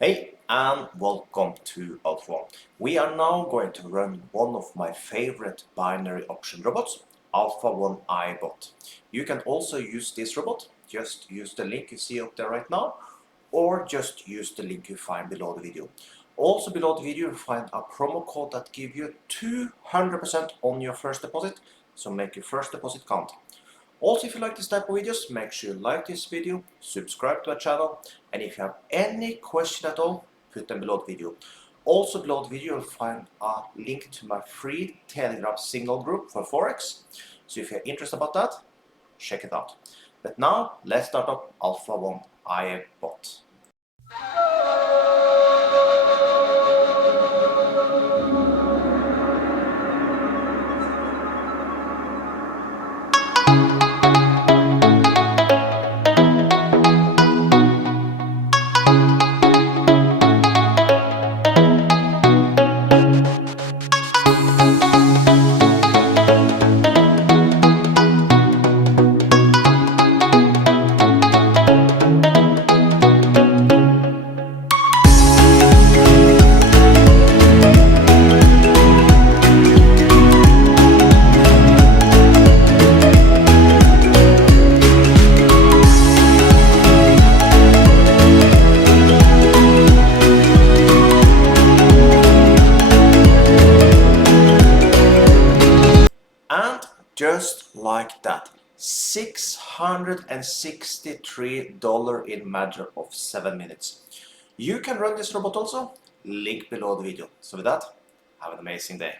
Hey, and welcome to Alpha 1. We are now going to run one of my favorite binary option robots, Alpha 1 iBot. You can also use this robot, just use the link you see up there right now, or just use the link you find below the video. Also below the video you find a promo code that gives you 200% on your first deposit, so make your first deposit count. Also, if you like this type of videos, make sure you like this video, subscribe to our channel, and if you have any question at all, put them below the video. Also below the video you'll find a link to my free Telegram single group for Forex. So if you're interested about that, check it out. But now, let's start up Alpha 1 iBot. And just like that, $663 in matter of 7 minutes. You can run this robot also, link below the video. So with that, have an amazing day.